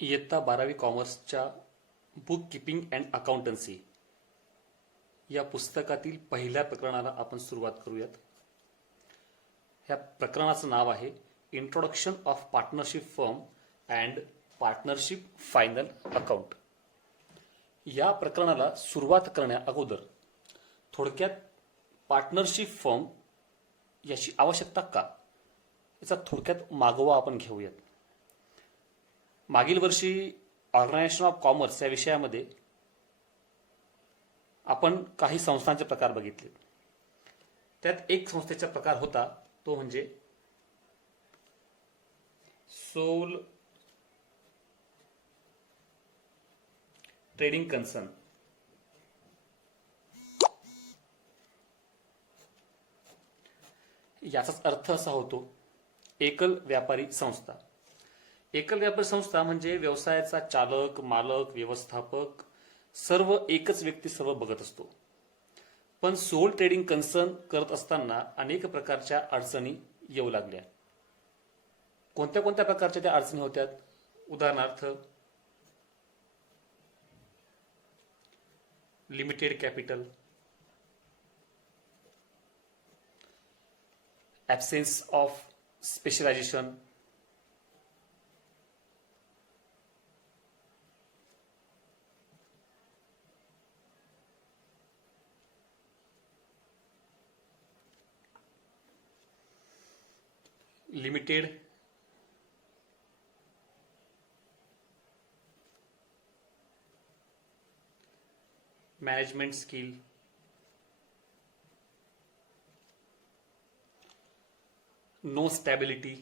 इयत्ता 12वी कॉमर्सच्या बुक कीपिंग अँड अकाउंटन्सी या पुस्तकातील पहिल्या प्रकरणाला आपण सुरुवात करूयात. ह्या प्रकरणाचं नाव आहे introduction of partnership firm and partnership final account. या प्रकरणाला सुरुवात करण्या अगोदर थोडक्यात पार्टनरशिप फर्म याची आवश्यकता का याचा थोडक्यात मागोवा आपण घेऊयात. मागील वर्षी ऑर्गनायझेशन ऑफ कॉमर्स या विषयामध्ये आपण काही संस्थांचे प्रकार बघितले. त्यात एक संस्थेचा प्रकार होता तो म्हणजे सोल ट्रेडिंग कन्सर्न. याचाच अर्थ असा होतो एकल व्यापारी संस्था. एकल व्यापारी संस्था म्हणजे व्यवसायाचा चालक, मालक, व्यवस्थापक सर्व एकच व्यक्ती सर्व बघत असतो. पण सोल ट्रेडिंग कन्सर्न करत असताना अनेक प्रकारच्या अडचणी येऊ लागल्या. कोणत्या कोणत्या प्रकारच्या त्या अडचणी होत्या? उदाहरणार्थ limited capital, absence of specialization, limited management skill, no stability,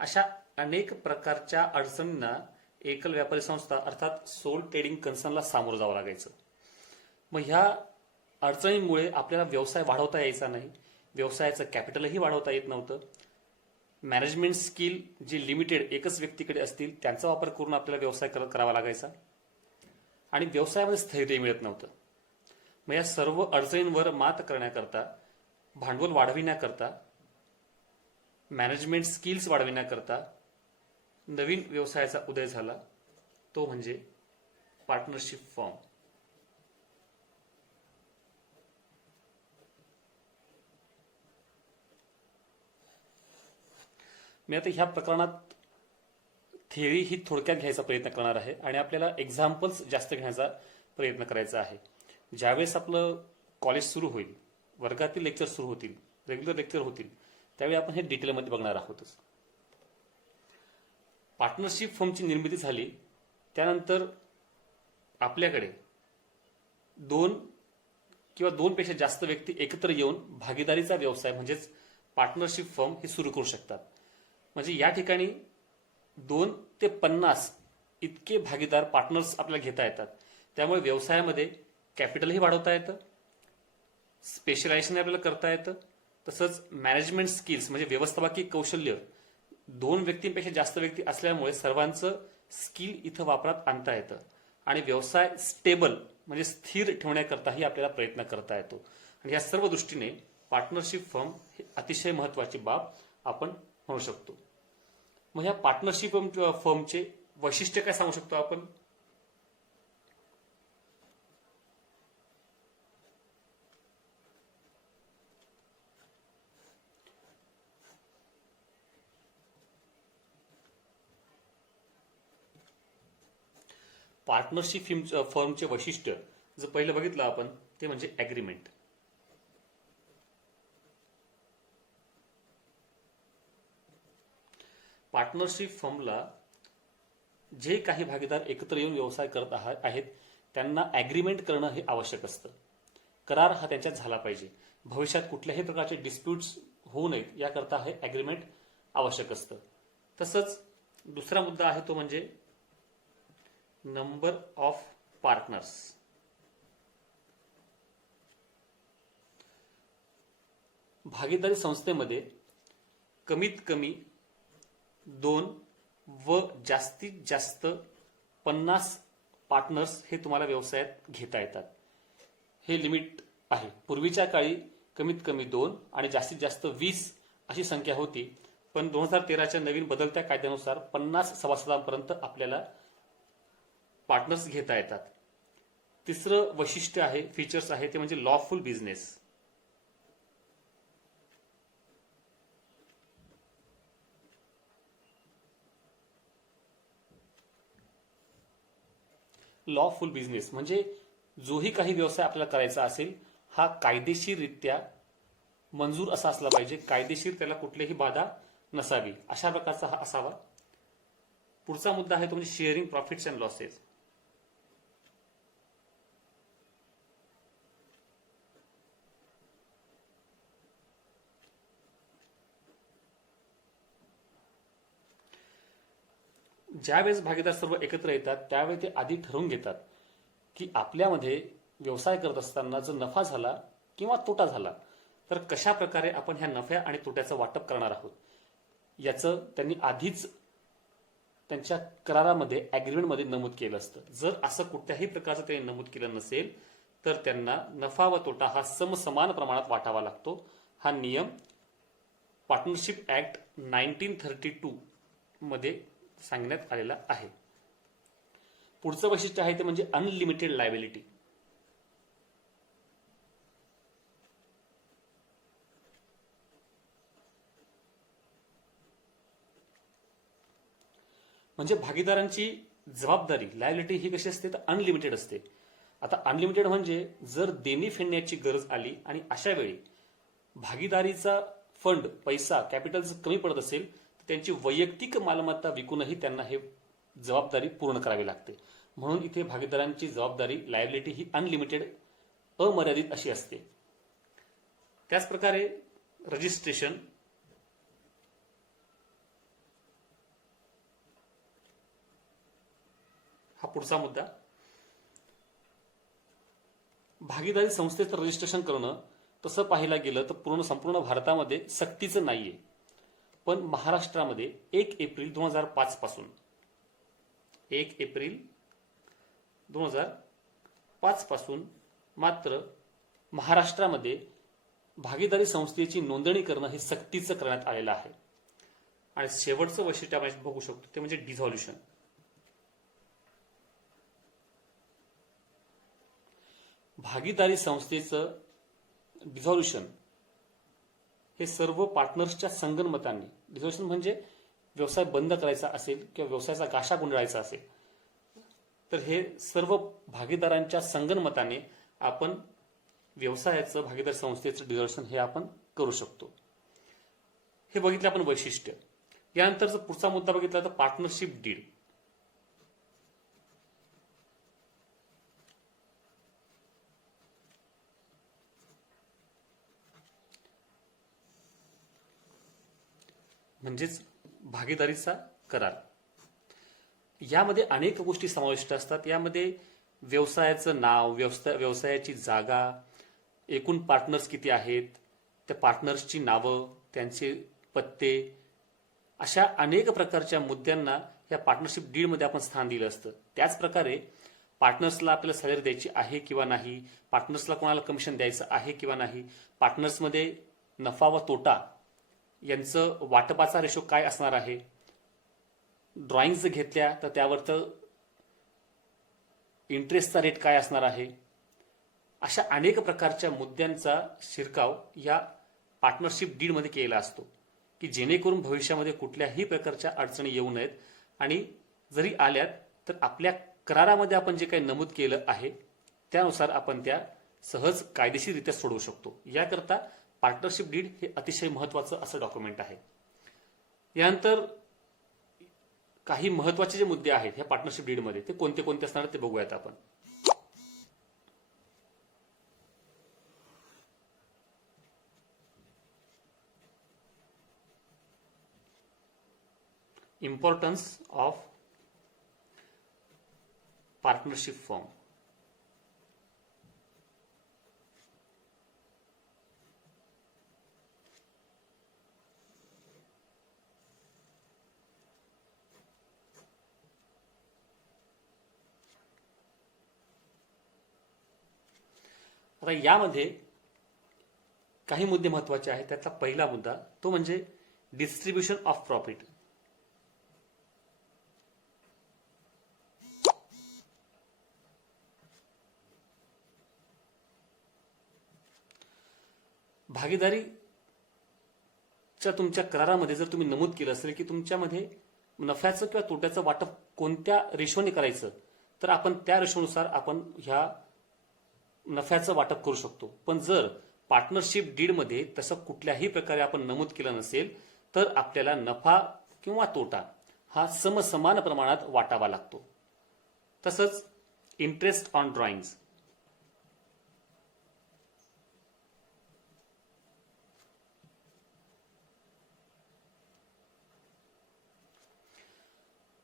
अशा अनेक प्रकारच्या अडचणींना एकल व्यापारी संस्था अर्थात सोल ट्रेडिंग कन्सर्नला सामोरं जावं लागायचं. मग ह्या अडचणींमुळे आपल्याला व्यवसाय वाढवता यायचा नाही, व्यवसायाचं कॅपिटलही वाढवता येत नव्हतं. मॅनेजमेंट स्किल जे लिमिटेड एकच व्यक्तीकडे असतील त्यांचा वापर करून आपल्याला व्यवसाय करावा लागायचा आणि व्यवसायामध्ये स्थैर्य मिळत नव्हतं. मग या सर्व अडचणींवर मात करण्याकरता, भांडवल वाढविण्याकरता, मॅनेजमेंट स्किल्स वाढविण्याकरता नवीन व्यवसायाचा उदय झाला, तो म्हणजे पार्टनरशिप फर्म. मी आता ह्या प्रकरणात थिअरी ही थोडक्यात घ्यायचा प्रयत्न करणार आहे आणि आपल्याला एक्झाम्पल्स जास्त घेण्याचा प्रयत्न करायचा आहे. ज्यावेळेस आपलं कॉलेज सुरू होईल, वर्गातील लेक्चर सुरू होतील, रेग्युलर लेक्चर होतील, त्यावेळी आपण हे डिटेलमध्ये बघणार आहोतच. पार्टनरशिप फर्मची निर्मिती झाली त्यानंतर आपल्याकडे दोन किंवा दोनपेक्षा जास्त व्यक्ती एकत्र येऊन भागीदारीचा व्यवसाय म्हणजेच पार्टनरशिप फर्म हे सुरू करू शकतात. म्हणजे या ठिकाणी 2 ते 50 इतके भागीदार पार्टनर्स आपल्याला घेता येतात. त्यामुळे व्यवसायामध्ये कॅपिटलही वाढवता येतं, स्पेशलायझेशन आपल्याला करता येतं, तसंच मॅनेजमेंट स्किल्स म्हणजे व्यवस्थापकीय कौशल्य 2 व्यक्तींपेक्षा जास्त व्यक्ती असल्यामुळे सर्वांचं स्किल इथं वापरात आणता येतं आणि व्यवसाय स्टेबल म्हणजे स्थिर ठेवण्याकरताही आपल्याला प्रयत्न करता येतो. आणि या सर्व दृष्टीने पार्टनरशिप फर्म ही अतिशय महत्वाची बाब आपण म्हणू शकतो. मग ह्या पार्टनरशिप फर्मचे वैशिष्ट्य काय सांगू शकतो आपण? पार्टनरशिप फर्मचे वैशिष्ट्य जर पहिलं बघितलं आपण ते म्हणजे ॲग्रीमेंट. पार्टनरशिप फर्मला जे काही भागीदार एकत्र येऊन व्यवसाय करत आहेत त्यांना ॲग्रीमेंट करणं हे आवश्यक असतं. करार हा त्यांच्यात झाला पाहिजे. भविष्यात कुठल्याही प्रकारचे डिस्प्यूट्स होऊ नयेत याकरता हे ॲग्रीमेंट आवश्यक असतं. तसंच दुसरा मुद्दा आहे तो म्हणजे नंबर ऑफ पार्टनर्स. भागीदारी संस्थेमध्ये कमीत कमी 2 व जास्तीत जास्त 50 पार्टनर्स हे तुम्हाला व्यवसायात घेता येतात. हे लिमिट आहे. पूर्वीच्या काळी कमीत कमी 2 आणि जास्तीत जास्त 20 अशी संख्या होती, पण 2013च्या नवीन बदलत्या कायद्यानुसार 50 सभासदांपर्यंत आपल्याला पार्टनर्स घेता येतात. तिसरं वैशिष्ट्य आहे, फीचर्स आहे ते म्हणजे लॉफुल बिझनेस. लॉफुल बिझनेस म्हणजे जोही काही व्यवसाय आपल्याला करायचा असेल हा कायदेशीररित्या मंजूर असा असला पाहिजे, कायदेशीर त्याला कुठलीही बाधा नसावी अशा प्रकारचा हा असावा. पुढचा मुद्दा आहे तो म्हणजे शेअरिंग प्रॉफिट्स अँड लॉसेस. ज्यावेळेस भागीदार सर्व एकत्र येतात त्यावेळी ते आधी ठरवून घेतात की आपल्यामध्ये व्यवसाय करत असताना जर नफा झाला किंवा तोटा झाला तर कशा प्रकारे आपण ह्या नफ्या आणि तोट्याचं वाटप करणार आहोत याचं त्यांनी आधीच त्यांच्या करारामध्ये ॲग्रीमेंटमध्ये नमूद केलं असतं. जर असं कुठल्याही प्रकारचं त्यांनी नमूद केलं नसेल तर त्यांना नफा व तोटा हा समसमान प्रमाणात वाटावा लागतो. हा नियम पार्टनरशिप ऍक्ट 1932 मध्ये सांगण्यात आलेला आहे. पुढचं वैशिष्ट्य आहे ते म्हणजे अनलिमिटेड लायबिलिटी. म्हणजे भागीदारांची जबाबदारी लायबिलिटी ही कशी असते तर अनलिमिटेड असते. आता अनलिमिटेड म्हणजे जर देणी फेडण्याची गरज आली आणि अशा वेळी भागीदारीचा फंड पैसा कॅपिटल जर कमी पडत असेल तर त्यांची वैयक्तिक मालमत्ता विकूनही त्यांना हे जबाबदारी पूर्ण करावी लागते. म्हणून इथे भागीदारांची जबाबदारी लायबिलिटी ही अनलिमिटेड अमर्यादित अशी असते. त्याच प्रकारे रजिस्ट्रेशन हा पुढचा मुद्दा. भागीदारी संस्थेचं रजिस्ट्रेशन करणं तसं पाहायला गेलं तर संपूर्ण भारतामध्ये सक्तीचं नाहीये, पण महाराष्ट्रामध्ये 1 एप्रिल 2005 पासून 1 एप्रिल 2005 पासून मात्र महाराष्ट्रामध्ये भागीदारी संस्थेची नोंदणी करणं हे सक्तीचं करण्यात आलेलं आहे. आणि शेवटचं वैशिष्ट्य आपण बघू शकतो ते म्हणजे डिझॉल्युशन. भागीदारी संस्थेचं डिझॉल्युशन हे सर्व पार्टनर्सच्या संगनमताने, डिझॉल्युशन म्हणजे व्यवसाय बंद करायचा असेल किंवा व्यवसायाचा गाशा गुंडाळायचा असेल तर हे सर्व भागीदारांच्या संगनमताने आपण व्यवसायाचं भागीदार संस्थेचं डिझॉल्युशन हे आपण करू शकतो. हे बघितलं आपण वैशिष्ट्य. यानंतर जर पुढचा मुद्दा बघितला तर पार्टनरशिप डीड. म्हणजेच भागीदारीचा करार. यामध्ये अनेक गोष्टी समाविष्ट असतात. यामध्ये व्यवसायाचं नाव, व्यवसायाची जागा, एकूण पार्टनर्स किती आहेत, त्या पार्टनर्सची नावं, त्यांचे पत्ते, अशा अनेक प्रकारच्या मुद्द्यांना या पार्टनरशिप डीडमध्ये आपण स्थान दिलं असतं. त्याच प्रकारे पार्टनर्सला आपल्याला सॅलरी द्यायची आहे किंवा नाही, पार्टनर्सला कोणाला कमिशन द्यायचं आहे किंवा नाही, पार्टनर्समध्ये नफा व तोटा यांचं वाटपाचा रेशो काय असणार आहे, ड्रॉइंग जर घेतल्या तर त्यावर तर इंटरेस्टचा रेट काय असणार आहे, अशा अनेक प्रकारच्या मुद्द्यांचा शिरकाव या पार्टनरशिप डीडमध्ये केलेला असतो की जेणेकरून भविष्यामध्ये कुठल्याही प्रकारच्या अडचणी येऊ नयेत आणि जरी आल्यात तर आपल्या करारामध्ये आपण जे काही नमूद केलं आहे त्यानुसार आपण त्या सहज कायदेशीररित्या सोडवू शकतो. याकरता पार्टनरशिप डीड हे अतिशय महत्त्वाचं असं डॉक्युमेंट आहे. यानंतर काही महत्त्वाचे जे मुद्दे आहेत ह्या पार्टनरशिप डीडमध्ये ते कोणते कोणते असणार ते बघूयात आपण. Importance of partnership form. आता यामध्ये काही मुद्दे महत्वाचे आहेत. त्यातला पहिला मुद्दा तो म्हणजे डिस्ट्रीब्युशन ऑफ प्रॉफिट. भागीदारीच्या तुमच्या करारामध्ये जर तुम्ही नमूद केलं असेल की तुमच्यामध्ये नफ्याचं किंवा तोट्याचं वाटप कोणत्या रेशोने करायचं, तर आपण त्या रेशोनुसार आपण ह्या नफ्याचं वाटप करू शकतो. पण जर पार्टनरशिप डीडमध्ये तसं कुठल्याही प्रकारे आपण नमूद केलं नसेल तर आपल्याला नफा किंवा तोटा हा समसमान प्रमाणात वाटावा लागतो. तसंच इंटरेस्ट ऑन ड्रॉइंग्स.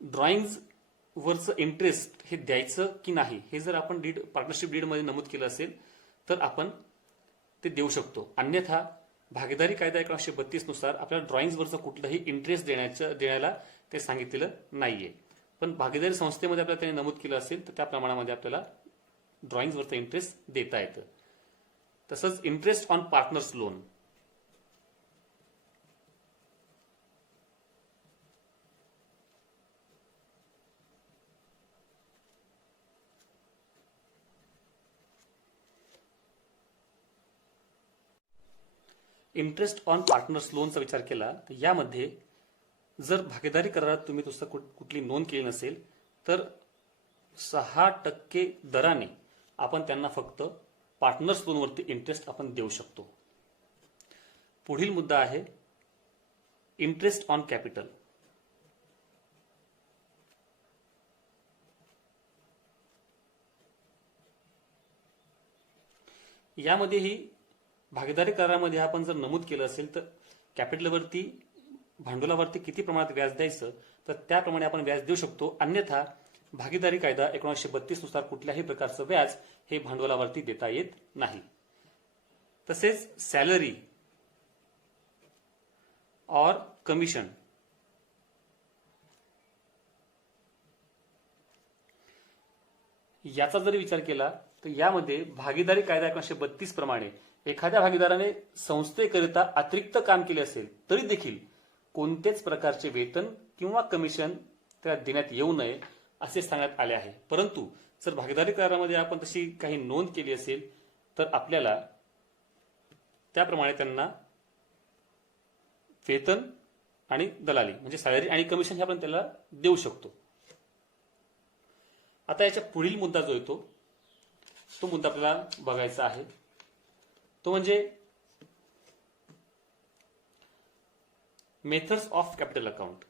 ड्रॉइंग्स वरचं इंटरेस्ट हे द्यायचं की नाही हे जर आपण पार्टनरशिप डीडमध्ये नमूद केलं असेल तर आपण ते देऊ शकतो. अन्यथा भागीदारी कायदा 1932 नुसार आपल्याला ड्रॉइंग्सवरचं कुठलंही इंटरेस्ट देण्याला ते सांगितलेलं नाहीये. पण भागीदारी संस्थेमध्ये आपल्याला त्याने नमूद केलं असेल तर त्या प्रमाणामध्ये आपल्याला ड्रॉइंग्सवरचं इंटरेस्ट देता येतं. तसंच interest on partners loan. Interest on partners लोनचा विचार केला तर यामध्ये जर भागीदारी करारात तुम्ही कुठली नोंद केली नसेल तर 6% दराने आपण त्यांना फक्त पार्टनर्स लोनवरती इंटरेस्ट आपण देऊ शकतो. पुढील मुद्दा आहे इंटरेस्ट ऑन कॅपिटल. यामध्येही भागीदारी करारामध्ये आपण जर नमूद केलं असेल तर कॅपिटलवरती भांडवलावरती किती प्रमाणात व्याज द्यायचं तर त्याप्रमाणे आपण व्याज देऊ शकतो. अन्यथा भागीदारी कायदा 1932 नुसार कुठल्याही प्रकारचं व्याज हे भांडवलावरती देता येत नाही. तसेच सॅलरी और कमिशन याचा जरी विचार केला तर यामध्ये भागीदारी कायदा 1932 प्रमाणे एखाद्या भागीदाराने संस्थेकरिता अतिरिक्त काम केले असेल तरी देखील कोणतेच प्रकारचे वेतन किंवा कमिशन त्याला देण्यात येऊ नये असे सांगण्यात आले आहे. परंतु जर भागीदारी करारामध्ये आपण तशी काही नोंद केली असेल तर आपल्याला त्याप्रमाणे त्यांना वेतन आणि दलाली म्हणजे सॅलरी आणि कमिशन हे आपण त्याला देऊ शकतो. आता याच्या पुढील मुद्दा जो येतो तो मुद्दा आपल्याला बघायचा आहे तो म्हणजे methods of capital account.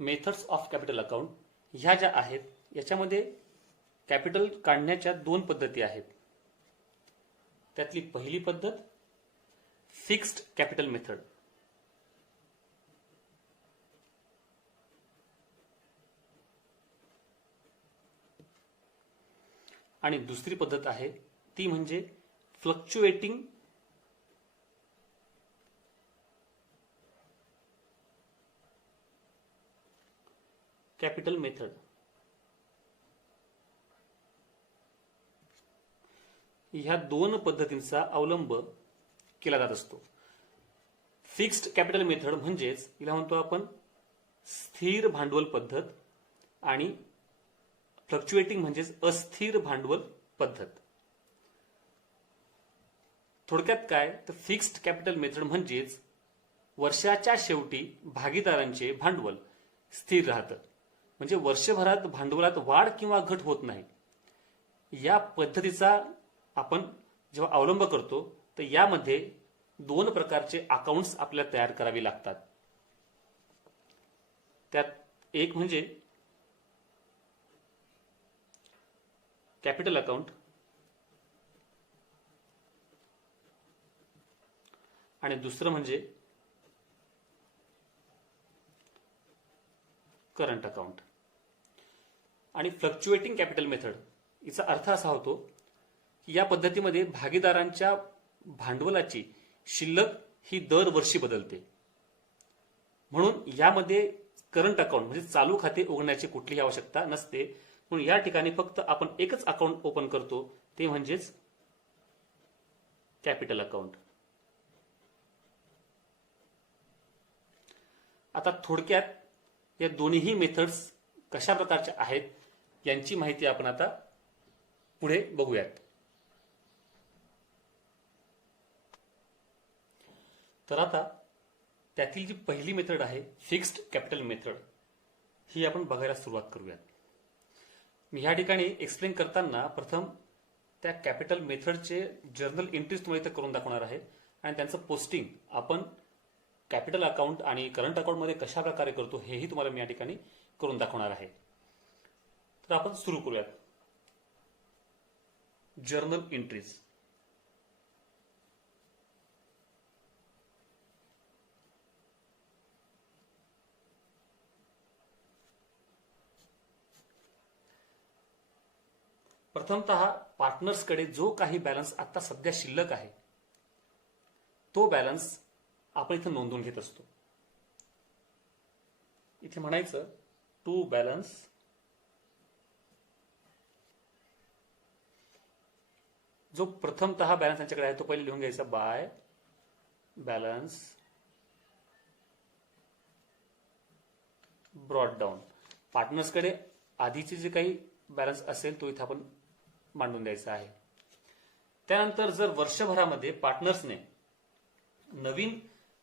Methods of capital account ह्या ज्या आहेत याच्यामध्ये कॅपिटल काढण्याच्या 2 पद्धती आहेत. त्यातली पहिली पद्धत फिक्स्ड कॅपिटल मेथड आणि दुसरी पद्धत आहे ती म्हणजे फ्लक्च्युएटिंग कॅपिटल मेथड. ह्या 2 पद्धतींचा अवलंब केला जात असतो. फिक्स्ड कॅपिटल मेथड म्हणजेच हिला म्हणतो आपण स्थिर भांडवल पद्धत आणि फ्लक्च्युएटिंग म्हणजेच अस्थिर भांडवल पद्धत. थोडक्यात काय तर फिक्स्ड कॅपिटल मेथड म्हणजेच वर्षाच्या शेवटी भागीदारांचे भांडवल स्थिर राहतं म्हणजे वर्षभरात भांडवलात वाढ किंवा घट होत नाही. या पद्धतीचा आपण जेव्हा अवलंब करतो तर यामध्ये दोन प्रकारचे अकाउंट्स आपल्याला तयार करावी लागतात. त्यात एक म्हणजे कॅपिटल अकाउंट आणि दुसरं म्हणजे करंट अकाउंट. आणि फ्लक्च्युएटिंग कॅपिटल मेथड याचा अर्थ असा होतो की या पद्धतीमध्ये भागीदारांच्या भांडवलाची शिल्लक ही दरवर्षी बदलते. म्हणून यामध्ये करंट अकाउंट म्हणजे चालू खाते उघडण्याची कुठलीही आवश्यकता नसते. म्हणून या ठिकाणी फक्त आपण एकच अकाउंट ओपन करतो, ते म्हणजेच कॅपिटल अकाउंट. आता थोडक्यात या दोन्ही मेथड्स कशा प्रकारच्या आहेत यांची माहिती आपण आता पुढे बघूयात. तर आता त्यातील जी पहिली मेथड आहे फिक्स्ड कॅपिटल मेथड, ही आपण बघायला सुरुवात करूयात. मी ह्या ठिकाणी एक्सप्लेन करताना प्रथम त्या कॅपिटल मेथडचे जर्नल एंट्रीज तुम्हाला इथे करून दाखवणार आहे आणि त्यांचं पोस्टिंग आपण कॅपिटल अकाउंट आणि करंट अकाउंट मध्ये कशा प्रकारे करतो हेही तुम्हाला मी या ठिकाणी करून दाखवणार आहे. तर आपण सुरू करूयात. Journal entries. प्रथमतः पार्टनर्सकडे जो काही बॅलन्स आता सध्या शिल्लक आहे तो बॅलन्स आपण इथे नोंदवून घेत असतो. इथे म्हणायचं टू बॅलन्स जो प्रथमतः बॅलन्स त्यांच्याकडे आहे तो पहिले लिहून घ्यायचा बाय बॅलन्स ब्रॉट डाऊन. पार्टनर्सकडे आधीचे जे काही बॅलन्स असेल तो इथे आपण मांडून द्यायचा आहे. त्यानंतर जर वर्षभरामध्ये पार्टनर्सने नवीन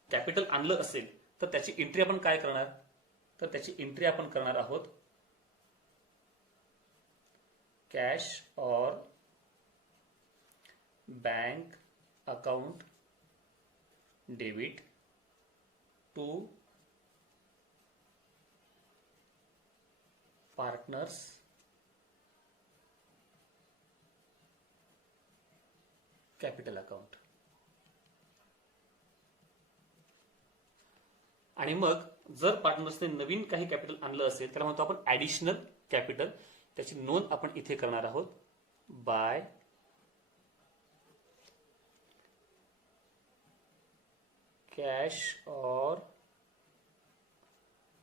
कॅपिटल आणलं असेल तर त्याची एंट्री आपण काय करणार, तर त्याची एंट्री आपण करणार आहोत cash or bank account debit to partners capital account. आणि मग जर पार्टनर्सने नवीन काही कॅपिटल आणलं असेल त्याला म्हणतो आपण ऍडिशनल कॅपिटल. त्याची नोंद आपण इथे करणार आहोत by cash or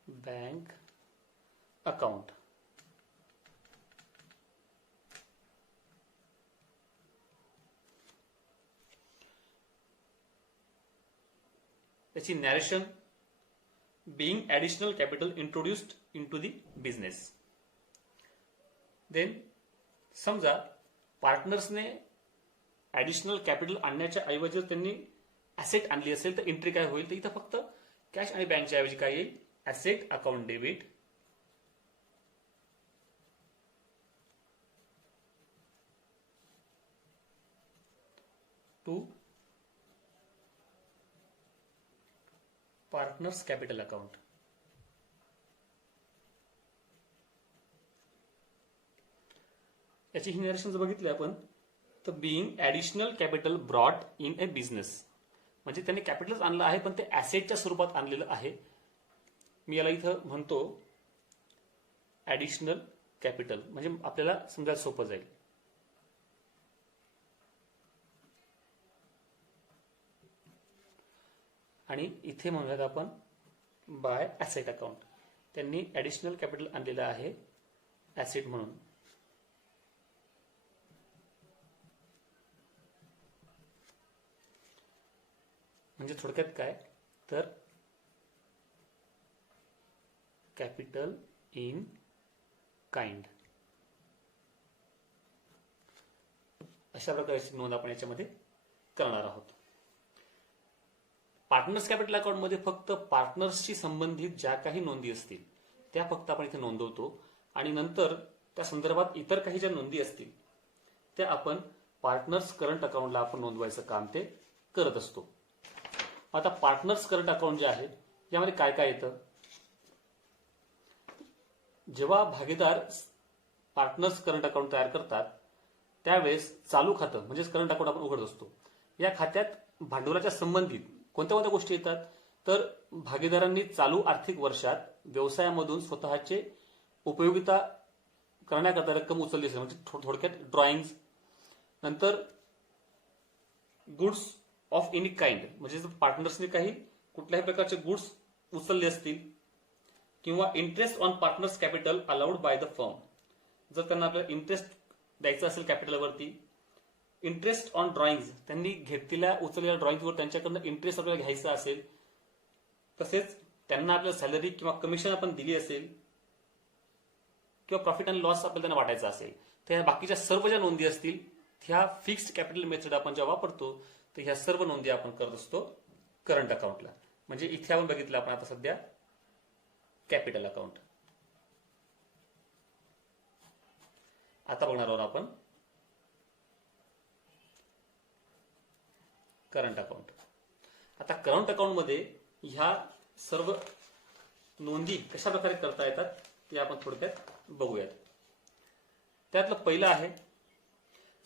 bank account. त्याची narration being additional capital introduced into the business. Then समजा पार्टनर्सने ऍडिशनल कॅपिटल आणण्याच्या ऐवजी त्यांनी ऍसेट आणली असेल तर एंट्री काय होईल, तर इथं फक्त कॅश आणि बँकच्या ऐवजी काय येईल asset account debit to partners capital account. याची ही नरेशन जर बघितली आपण तर being additional capital brought in a business, म्हणजे त्यांनी कॅपिटलच आणलं आहे पण ते ऍसेटच्या स्वरूपात आणलेलं आहे. मी याला इथं म्हणतो ऍडिशनल कॅपिटल, म्हणजे आपल्याला समजायला सोपं जाईल. आणि इथे म्हणूयात आपण बाय ऍसेट अकाउंट, त्यांनी ऍडिशनल कॅपिटल आणलेलं आहे ऍसेट म्हणून. म्हणजे थोडक्यात काय तर कॅपिटल इन काइंड अशा प्रकारची नोंद आपण याच्यामध्ये करणार आहोत. पार्टनर्स कॅपिटल अकाउंट मध्ये फक्त पार्टनर्सशी संबंधित ज्या काही नोंदी असतील त्या फक्त आपण इथे नोंदवतो आणि नंतर त्या संदर्भात इतर काही ज्या नोंदी असतील त्या आपण पार्टनर्स करंट अकाउंटला आपण नोंदवायचं काम ते करत असतो. आता पार्टनर्स करंट अकाउंट जे आहे यामध्ये काय काय येतं. जेव्हा भागीदार पार्टनर्स करंट अकाउंट तयार करतात त्यावेळेस चालू खातं म्हणजेच करंट अकाउंट आपण उघडत असतो. या खात्यात भांडवलाच्या संबंधित कोणत्या कोणत्या गोष्टी येतात तर भागीदारांनी चालू आर्थिक वर्षात व्यवसायामधून स्वतःचे उपयोगिता करण्याकरता रक्कम उचलली असेल म्हणजे थोडक्यात ड्रॉइंग्स, नंतर गुड्स ऑफ एनी काइंड म्हणजे पार्टनर्सने काही कुठल्याही प्रकारचे गुड्स उचलले असतील, किंवा interest on partners capital allowed by the firm, जर त्यांना आपल्याला इंटरेस्ट द्यायचा असेल कॅपिटलवरती, इंटरेस्ट ऑन ड्रॉइंग्स त्यांनी घेतलेल्या उचललेल्या ड्रॉइंगवर त्यांच्याकडनं इंटरेस्ट आपल्याला घ्यायचा असेल, तसेच त्यांना आपल्याला सॅलरी किंवा कमिशन आपण दिली असेल, किंवा प्रॉफिट अँड लॉस आपल्याला त्यांना वाटायचा असेल, तर ह्या बाकीच्या सर्व ज्या नोंदी असतील ह्या फिक्स्ड कॅपिटल मेथड आपण जेव्हा वापरतो तर ह्या सर्व नोंदी आपण करत असतो करंट अकाउंटला. म्हणजे इथे आपण बघितलं आपण आता सध्या कॅपिटल अकाउंट. आता बघणार आहोत आपण करंट अकाउंट. आता करंट अकाउंट मध्ये ह्या सर्व नोंदी कशा प्रकारे करता येतात ते आपण थोडक्यात बघूयात. त्यातलं पहिलं आहे,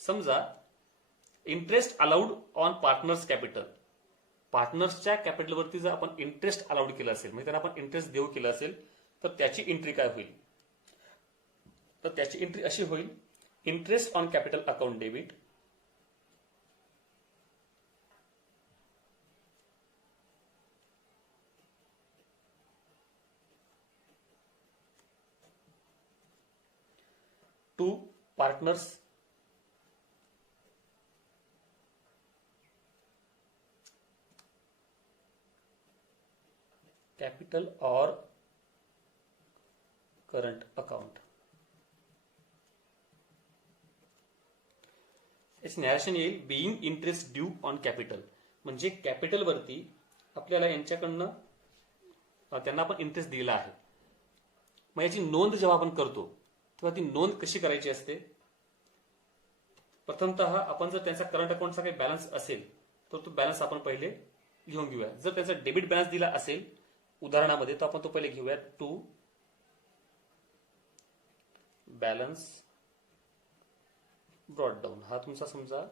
समजा interest allowed on partners capital. पार्टनर्सच्या कॅपिटलवरती जर आपण इंटरेस्ट अलाउड केलं असेल म्हणजे त्यांना आपण इंटरेस्ट देऊ केलं असेल तर त्याची एंट्री काय होईल. तर त्याची एंट्री अशी होईल, interest on capital account debit to partners capital or current account. याचे नॅरेशन येईल being interest due on capital. म्हणजे कॅपिटल वरती आपल्याला यांच्याकडनं त्यांना आपण इंटरेस्ट दिला आहे. मग याची नोंद जेव्हा आपण करतो तेव्हा ती नोंद कशी करायची असते. प्रथमतः आपण जर त्यांचा करंट अकाउंटचा काही बॅलन्स असेल तर तो बॅलन्स आपण पहिले घेऊन घेऊया. जर त्याचा डेबिट बॅलन्स दिला असेल उदाहरणामध्ये तर आपण तो पहिले घेऊया. टू बॅलन्स ब्रॉट डाऊन, हा तुमचा समजा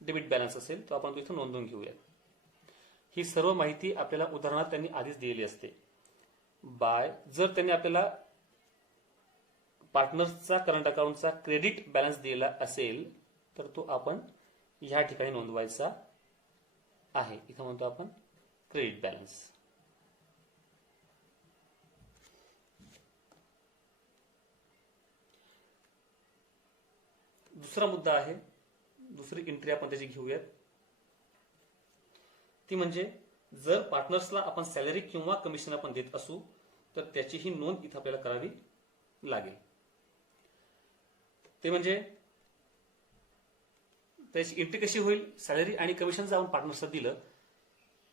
डेबिट बॅलन्स असेल तर आपण तो इथं नोंदवून घेऊया. ही सर्व माहिती आपल्याला उदाहरणात त्यांनी आधीच दिलेली असते. बाय जर त्यांनी आपल्याला पार्टनर्सचा करंट अकाउंटचा क्रेडिट बॅलन्स दिला असेल तर तो आपण ह्या ठिकाणी नोंदवायचा आहे. इथं म्हणतो आपण क्रेडिट बॅलन्स. दुसरा मुद्दा आहे, दुसरी एंट्री आपण त्याची घेऊयात. ती म्हणजे जर पार्टनर्सला आपण सॅलरी किंवा कमिशन आपण देत असू तर त्याचीही नोंद इथं आपल्याला करावी लागेल. ते म्हणजे त्याची एंट्री कशी होईल. सॅलरी आणि कमिशन जर आपण पार्टनर्सला दिलं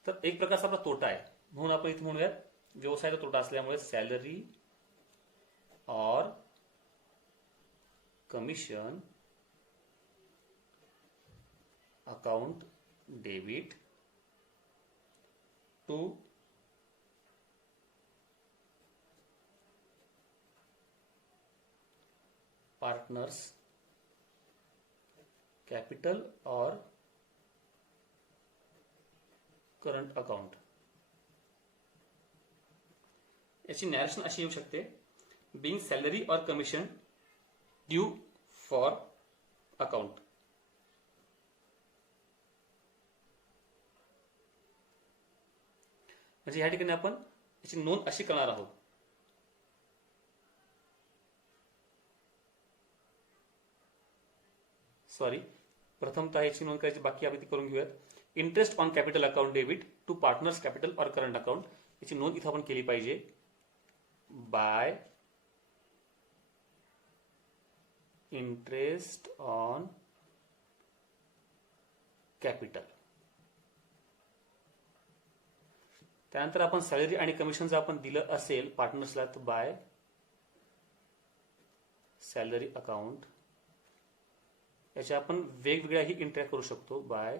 तर एक प्रकारचा आपला तोटा आहे म्हणून आपण इथे म्हणूयात व्यवसायाचा तोटा असल्यामुळे salary or commission account debit to partners capital or current account. याची नॅरेशन अशी येऊ शकते, being salary or commission due for account. म्हणजे या ठिकाणी आपण याची नोंद अशी करणार आहोत. सॉरी, प्रथमतः याची नोंद करायची बाकी आपण ती करून घेऊयात. Interest on capital account debit to partners capital or current account याची नोंद इथं आपण केली पाहिजे. By interest on capital. त्यानंतर आपण सॅलरी आणि कमिशन जर आपण दिलं असेल पार्टनर्सला तर बाय सॅलरी अकाउंट याच्या आपण वेगवेगळ्याही एंट्र्या करू शकतो. By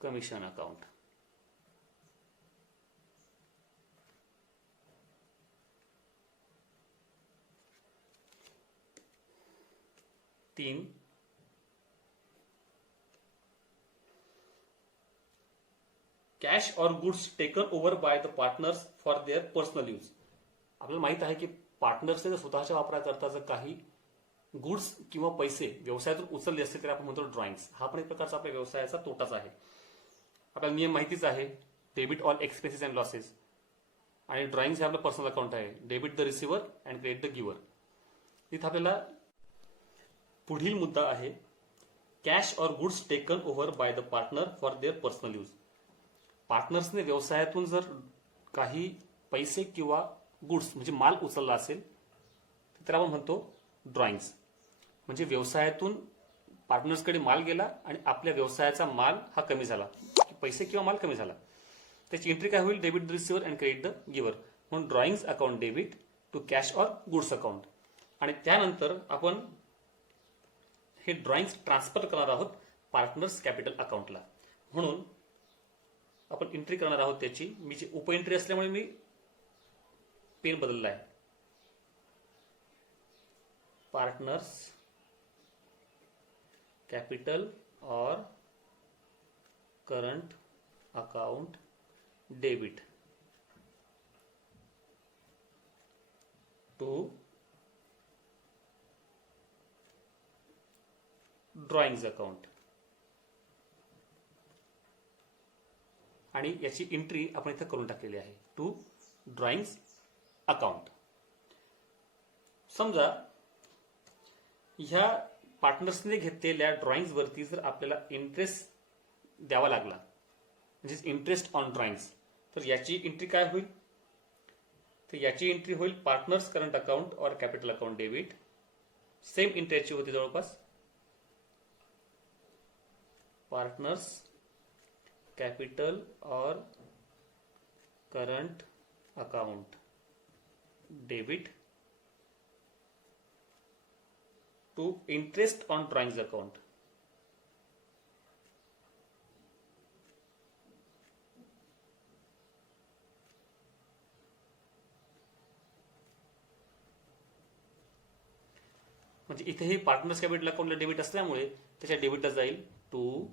commission account. तीन, cash or goods taken over by the partners for their personal use. आपल्याला माहित आहे की पार्टनर्सने जर स्वतःच्या वापराकरता जर काही गुड्स किंवा पैसे व्यवसायातून उचलले असते तर आपण म्हणतो ड्रॉइंग्स. हा पण एक प्रकारचा आपल्या व्यवसायाचा तोटाच आहे. आपल्याला नियम माहितीच आहे, debit all expenses and losses. आणि ड्रॉइंग्स हे आपलं पर्सनल अकाउंट आहे. Debit the receiver and credit the giver. इथं आपल्याला पुढील मुद्दा आहे, cash or goods taken over by the partner for their personal use. पार्टनर्सने व्यवसायातून जर काही पैसे किंवा गुड्स म्हणजे माल उचलला असेल तर आपण म्हणतो ड्रॉइंग्स. म्हणजे व्यवसायातून पार्टनर्सकडे माल गेला आणि आपल्या व्यवसायाचा माल हा कमी झाला, पैसे किंवा माल कमी झाला, त्याची एंट्री काय होईल, debit the receiver and credit the giver. म्हणून drawings account debit to cash or goods account. आणि त्यानंतर आपण हे ड्रॉइंग्स ट्रान्सफर करणार आहोत पार्टनर्स कॅपिटल अकाउंटला. म्हणून आपण एंट्री करणार आहोत त्याची. मी जी उप एंट्री असल्यामुळे मी पेन बदलला आहे. Partners capital or current account debit to drawings account. आणि याची एंट्री आपण इथं करून टाकलेली आहे, टू ड्रॉइंग्स अकाउंट. समजा ह्या पार्टनर्सने घेतलेल्या ड्रॉइंग्स वरती जर आपल्याला इंटरेस्ट द्यावा लागला, म्हणजे इंटरेस्ट ऑन ड्रॉइंग्स, तर याची एंट्री काय होईल, तर याची एंट्री होईल partners current account or capital account debit. Same entry याची होती जवळपास, partners capital or current account debit to interest on drawings account. म्हणजे इथेही पार्टनर्स कॅपिटल अकाउंटला डेबिट असल्यामुळे त्याच्या डेबिटला जाईल टू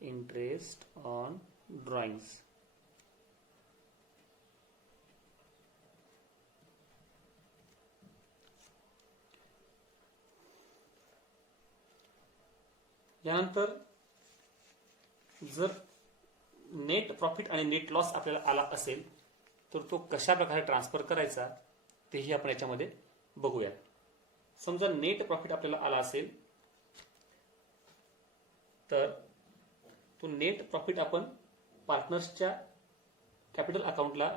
इंटरेस्ट ऑन ड्रॉइंग्स. यानंतर जर नेट प्रॉफिट आणि नेट लॉस आपल्याला आला असेल तर तो कशा प्रकारे ट्रान्सफर करायचा तेही आपण याच्यामध्ये बघूया. समजा नेट प्रॉफिट आपल्याला आला असेल तर तो नेट प्रॉफिट आपण पार्टनर्सच्या कॅपिटल अकाउंटला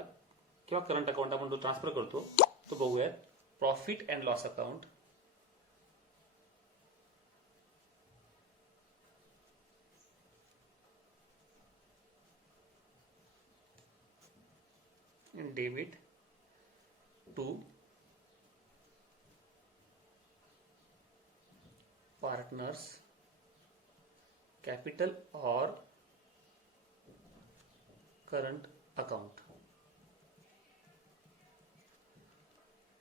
किंवा करंट अकाउंट आपण जो ट्रान्सफर करतो तो बघूयात. Profit and loss account, debit to partners capital or current account.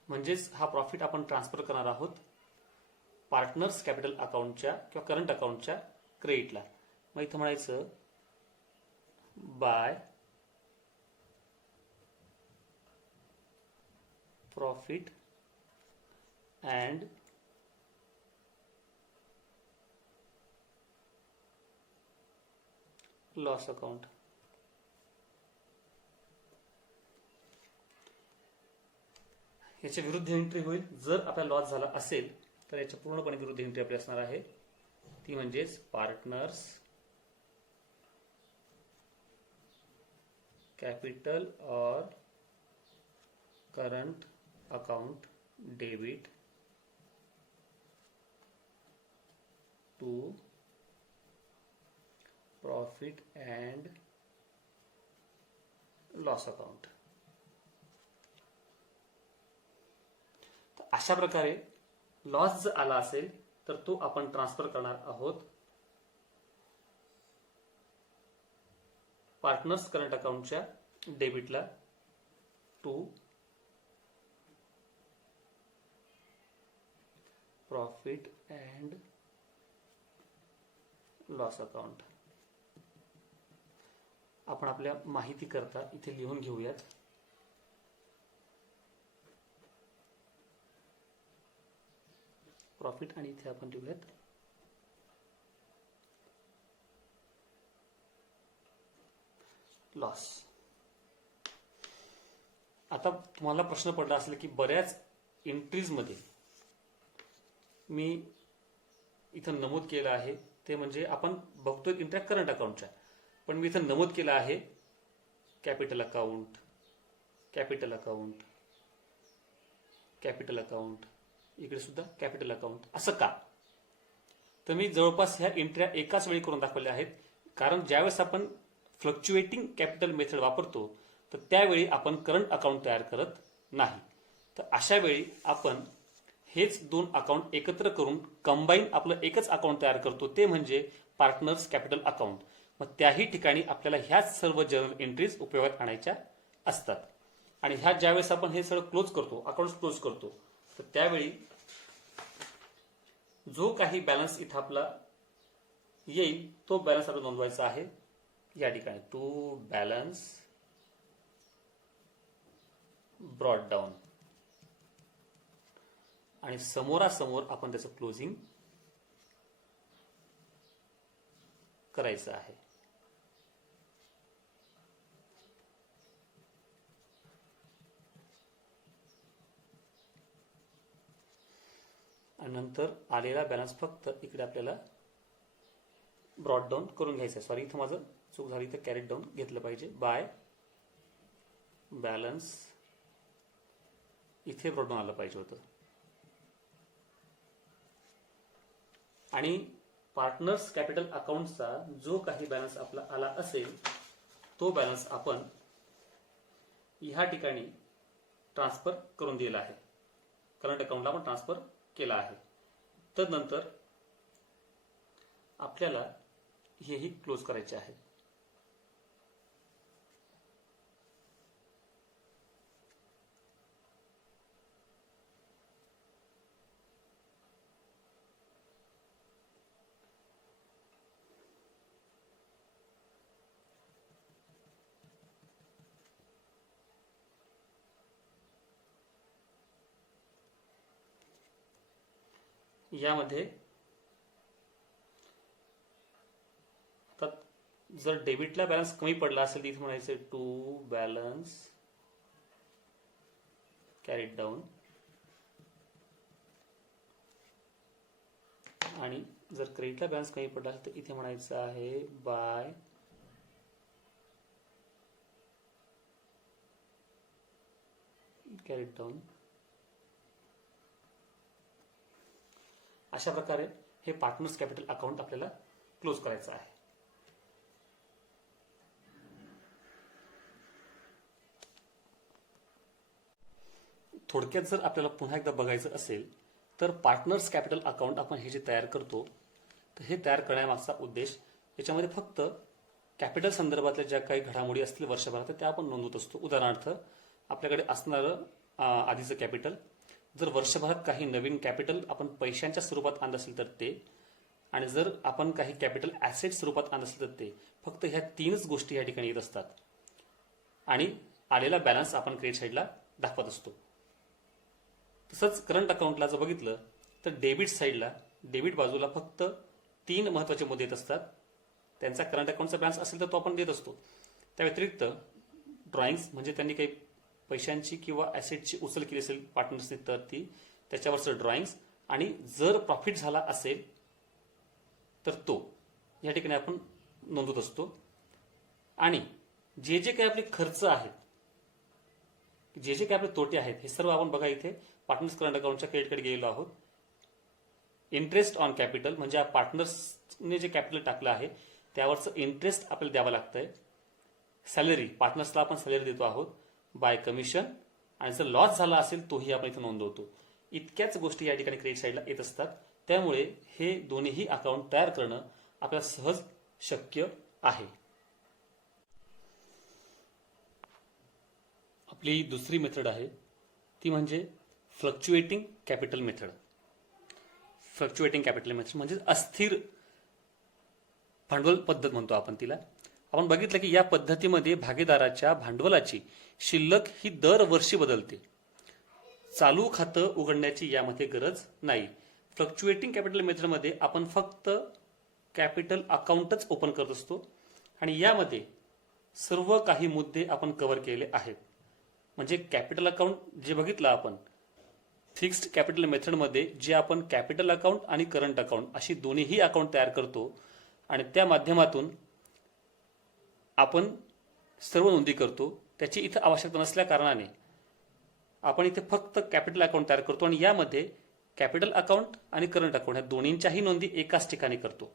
म्हणजेच हा प्रॉफिट आपण ट्रान्सफर करणार आहोत पार्टनर्स कॅपिटल अकाउंटच्या किंवा करंट अकाउंटच्या क्रेडिटला. मग इथं म्हणायचं bye profit and loss account. याच्या विरुद्ध एंट्री होईल. जर आपला लॉस झाला असेल तर याच्या पूर्णपणे विरुद्ध एंट्री आपली असणार आहे, ती म्हणजेच partners capital or current account debit to profit and loss account. अशा प्रकारे लॉस जर आला असेल तर तो आपण ट्रान्सफर करणार आहोत पार्टनर्स करंट अकाउंटच्या डेबिटला to profit and loss account. आपण आपल्या माहिती करता इथे लिहून घेऊयात. प्रॉफिट आणि इथे आपण लिहूयात लॉस. आता तुम्हाला प्रश्न पडला असेल की बऱ्याच एंट्रीज मध्ये मी इथं नमूद केलं आहे ते म्हणजे आपण बघतोय एंट्री करंट अकाउंटच्या, पण मी इथं नमूद केलं आहे capital account, capital account, capital account, इकडे सुद्धा कॅपिटल अकाउंट. असं का? तर मी जवळपास ह्या एंट्र्या एकाच वेळी करून दाखवल्या आहेत, कारण ज्यावेळेस आपण फ्लक्च्युएटिंग कॅपिटल मेथड वापरतो तर त्यावेळी आपण करंट अकाउंट तयार करत नाही. तर अशा वेळी आपण हेच दोन अकाउंट एकत्र करून कंबाईन आपलं एकच अकाउंट तयार करतो, ते म्हणजे पार्टनर्स कॅपिटल अकाउंट. मग त्याही ठिकाणी आपल्याला ह्याच सर्व जर्नल एंट्रीज उपयोगात आणायच्या असतात. आणि ह्या ज्यावेळेस आपण हे सगळं क्लोज करतो, अकाउंट क्लोज करतो, तर त्यावेळी जो काही बॅलन्स इथं आपला येईल तो बॅलन्स आपल्याला नोंदवायचा आहे या ठिकाणी. टू बॅलन्स ब्रॉट डाऊन आणि समोरासमोर आपण त्याचं क्लोजिंग करायचं आहे. आणि नंतर आलेला बॅलन्स फक्त इकडे आपल्याला ब्रॉट डाऊन करून घ्यायचं. सॉरी, इथं माझं चूक झाली, तर कॅरेट डाऊन घेतलं पाहिजे. बाय बॅलन्स इथे ब्रॉट डाऊन आलं पाहिजे होतं. आणि पार्टनर्स कॅपिटल अकाउंटचा जो काही बॅलन्स आपला आला असेल तो बॅलन्स आपण ह्या ठिकाणी ट्रान्सफर करून दिला आहे, करंट अकाउंटला आपण ट्रान्सफर केला आहे. तदनंतर आपल्याला हेही क्लोज करायचे आहे. यामध्ये आता जर डेबिटला बॅलन्स कमी पडला असेल तर इथे म्हणायचं टू बॅलन्स कॅरीड डाऊन. आणि जर क्रेडिटला बॅलन्स कमी पडला असेल तर इथे म्हणायचं आहे बाय कॅरीड डाऊन. अशा प्रकारे हे पार्टनर्स कॅपिटल अकाउंट आपल्याला क्लोज करायचं आहे. थोडक्यात जर आपल्याला पुन्हा एकदा बघायचं असेल तर पार्टनर्स कॅपिटल अकाउंट आपण हे जे तयार करतो तर हे तयार करण्यामागचा उद्देश याच्यामध्ये फक्त कॅपिटल संदर्भातल्या ज्या काही घडामोडी असतील वर्षभरात त्या आपण नोंदवत असतो. उदाहरणार्थ आपल्याकडे असणारं आधीचं कॅपिटल, जर वर्षभरात काही नवीन कॅपिटल आपण पैशांच्या स्वरूपात आणलं असेल तर ते, आणि जर आपण काही कॅपिटल ऍसेट स्वरूपात आणलं असेल तर ते, फक्त ह्या तीनच गोष्टी या ठिकाणी येत असतात. आणि आलेला बॅलन्स आपण क्रेडिट साईडला दाखवत असतो. तसंच करंट अकाउंटला जर बघितलं तर डेबिट साईडला, डेबिट बाजूला फक्त तीन महत्वाचे मुद्दे येत असतात. त्यांचा करंट अकाउंटचा बॅलन्स असेल तर तो आपण देत असतो. त्या व्यतिरिक्त ड्रॉइंग्स म्हणजे त्यांनी काही पैशांची किंवा ऍसेटची उचल केली असेल पार्टनर्सने तर ती, त्याच्यावरचं ड्रॉइंग्स, आणि जर प्रॉफिट झाला असेल तर तो या ठिकाणी आपण नोंदवत असतो. आणि जे जे काही आपले खर्च आहेत, जे जे काही आपले तोटे आहेत, हे सर्व आपण बघा इथे पार्टनर्स करंट अकाउंटच्या क्रेडिटकडे गेलेलो आहोत. इंटरेस्ट ऑन कॅपिटल म्हणजे पार्टनर्सने जे कॅपिटल टाकलं आहे त्यावरचं इंटरेस्ट आपल्याला द्यावं लागतंय. सॅलरी, पार्टनर्सला आपण सॅलरी देतो आहोत बाय कमिशन, आणि जर लॉस झाला असेल तोही आपण इथे नोंदवतो. इतक्याच गोष्टी या ठिकाणी क्रेडिट साईडला येत असतात. त्यामुळे हे दोन्हीही अकाउंट तयार करणं आपल्याला सहज शक्य आहे. आपली दुसरी मेथड आहे ती म्हणजे fluctuating capital method. Fluctuating capital method म्हणजे अस्थिर भांडवल पद्धत म्हणतो आपण तिला. आपण बघितलं की या पद्धतीमध्ये भागीदाराच्या भांडवलाची शिल्लक ही दरवर्षी बदलते. चालू खातं उघडण्याची यामध्ये गरज नाही. फ्लक्च्युएटिंग कॅपिटल मेथडमध्ये आपण फक्त कॅपिटल अकाउंटच ओपन करत असतो आणि यामध्ये सर्व काही मुद्दे आपण कव्हर केले आहेत. म्हणजे कॅपिटल अकाउंट जे बघितलं आपण फिक्स्ड कॅपिटल मेथडमध्ये जे आपण कॅपिटल अकाउंट आणि करंट अकाउंट अशी दोन्हीही अकाउंट तयार करतो आणि त्या माध्यमातून आपण सर्व नोंदी करतो. त्याची इथं आवश्यकता नसल्या कारणाने आपण इथे फक्त कॅपिटल अकाउंट तयार करतो आणि यामध्ये कॅपिटल अकाउंट आणि करंट अकाउंट या दोन्हींच्याही नोंदी एकाच ठिकाणी करतो.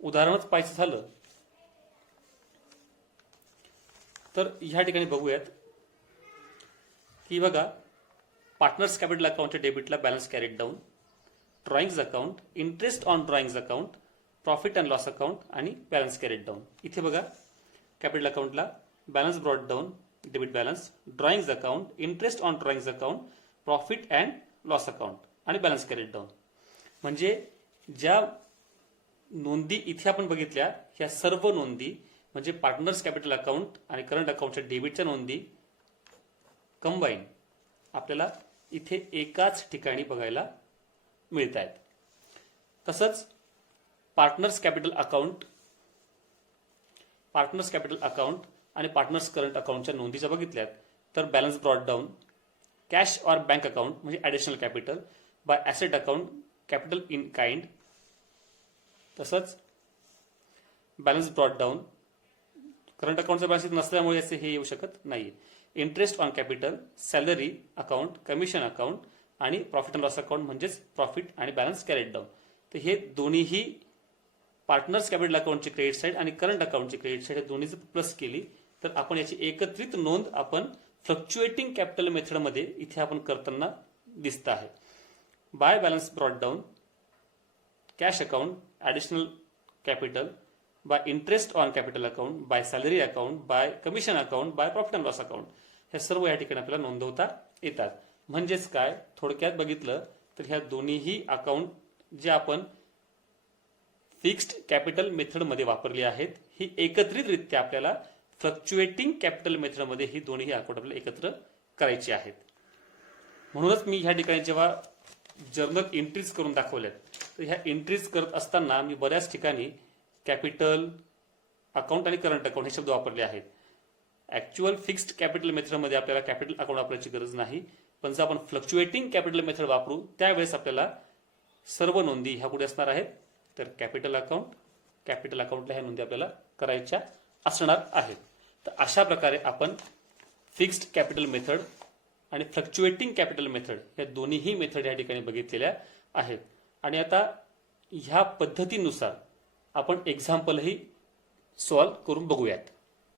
उदाहरणच पाहायचं झालं तर ह्या ठिकाणी बघूयात की बघा पार्टनर्स कॅपिटल अकाउंटच्या डेबिटला balance carried down, drawings account, interest on drawings account, profit and loss account आणि बॅलन्स कॅरीड डाऊन. इथे बघा कॅपिटल अकाउंटला balance brought down debit balance, drawings account, interest on drawings account, profit and loss account आणि balance carried down. म्हणजे ज्या नोंदी इथे आपण बघितल्या ह्या सर्व नोंदी म्हणजे पार्टनर्स कॅपिटल अकाउंट आणि करंट अकाउंटच्या डेबिटच्या नोंदी कंबाईन आपल्याला इथे एकाच ठिकाणी बघायला मिळत आहेत. तसंच पार्टनर्स कॅपिटल अकाउंट आणि पार्टनर्स करंट अकाउंटच्या नोंदी जर बघितल्यात तर balance brought down, cash or bank account म्हणजे additional capital, by asset account, capital in kind. तसंच बॅलन्स ब्रॉट डाऊन करंट अकाउंटचा बॅलन्स नसल्यामुळे असे हे येऊ शकत नाही. Interest on capital, salary account, commission account आणि प्रॉफिट अँड लॉस अकाउंट म्हणजेच प्रॉफिट आणि बॅलन्स कॅरीड डाऊन. तर हे दोन्हीही पार्टनर्स कॅपिटल अकाउंटची क्रेडिट साईड आणि करंट अकाउंटची क्रेडिट साईड हे दोन्ही जर प्लस केली तर आपण याची एकत्रित नोंद आपण फ्लक्च्युएटिंग कॅपिटल मेथडमध्ये इथे आपण करताना दिसत आहे. By balance brought down, cash account, additional capital, by interest on capital account, by salary account, by commission account, by profit and loss account हे सर्व या ठिकाणी आपल्याला नोंदवता येतात. म्हणजेच काय थोडक्यात बघितलं तर ह्या दोन्हीही अकाउंट जे आपण फिक्स्ड कॅपिटल मेथडमध्ये वापरली आहेत ही एकत्रितरित्या आपल्याला फ्लक्च्युएटिंग कॅपिटल मेथडमध्ये ही दोन्ही अकाउंट आपल्याला एकत्र करायची आहेत. म्हणूनच मी ह्या ठिकाणी जेव्हा जर्नल एंट्रीज करून दाखवल्यात तर ह्या एंट्रीज करत असताना मी बऱ्याच ठिकाणी कॅपिटल अकाउंट आणि करंट अकाउंट हे शब्द वापरले आहेत. ऍक्च्युअल फिक्स्ड कॅपिटल मेथडमध्ये आपल्याला कॅपिटल अकाउंट वापरायची गरज नाही, पण जर आपण फ्लक्च्युएटिंग कॅपिटल मेथड वापरू त्यावेळेस आपल्याला सर्व नोंदी ह्या कुठे असणार आहेत तर कॅपिटल अकाउंटला ह्या नोंदी आपल्याला करायच्या असणार आहेत. तर अशा प्रकारे आपण फिक्स्ड कॅपिटल मेथड आणि फ्लक्च्युएटिंग कॅपिटल मेथड या दोन्हीही मेथड या ठिकाणी बघितलेल्या आहेत. आणि आता ह्या पद्धतीनुसार आपण एक्झाम्पलही सॉल्व्ह करून बघूयात.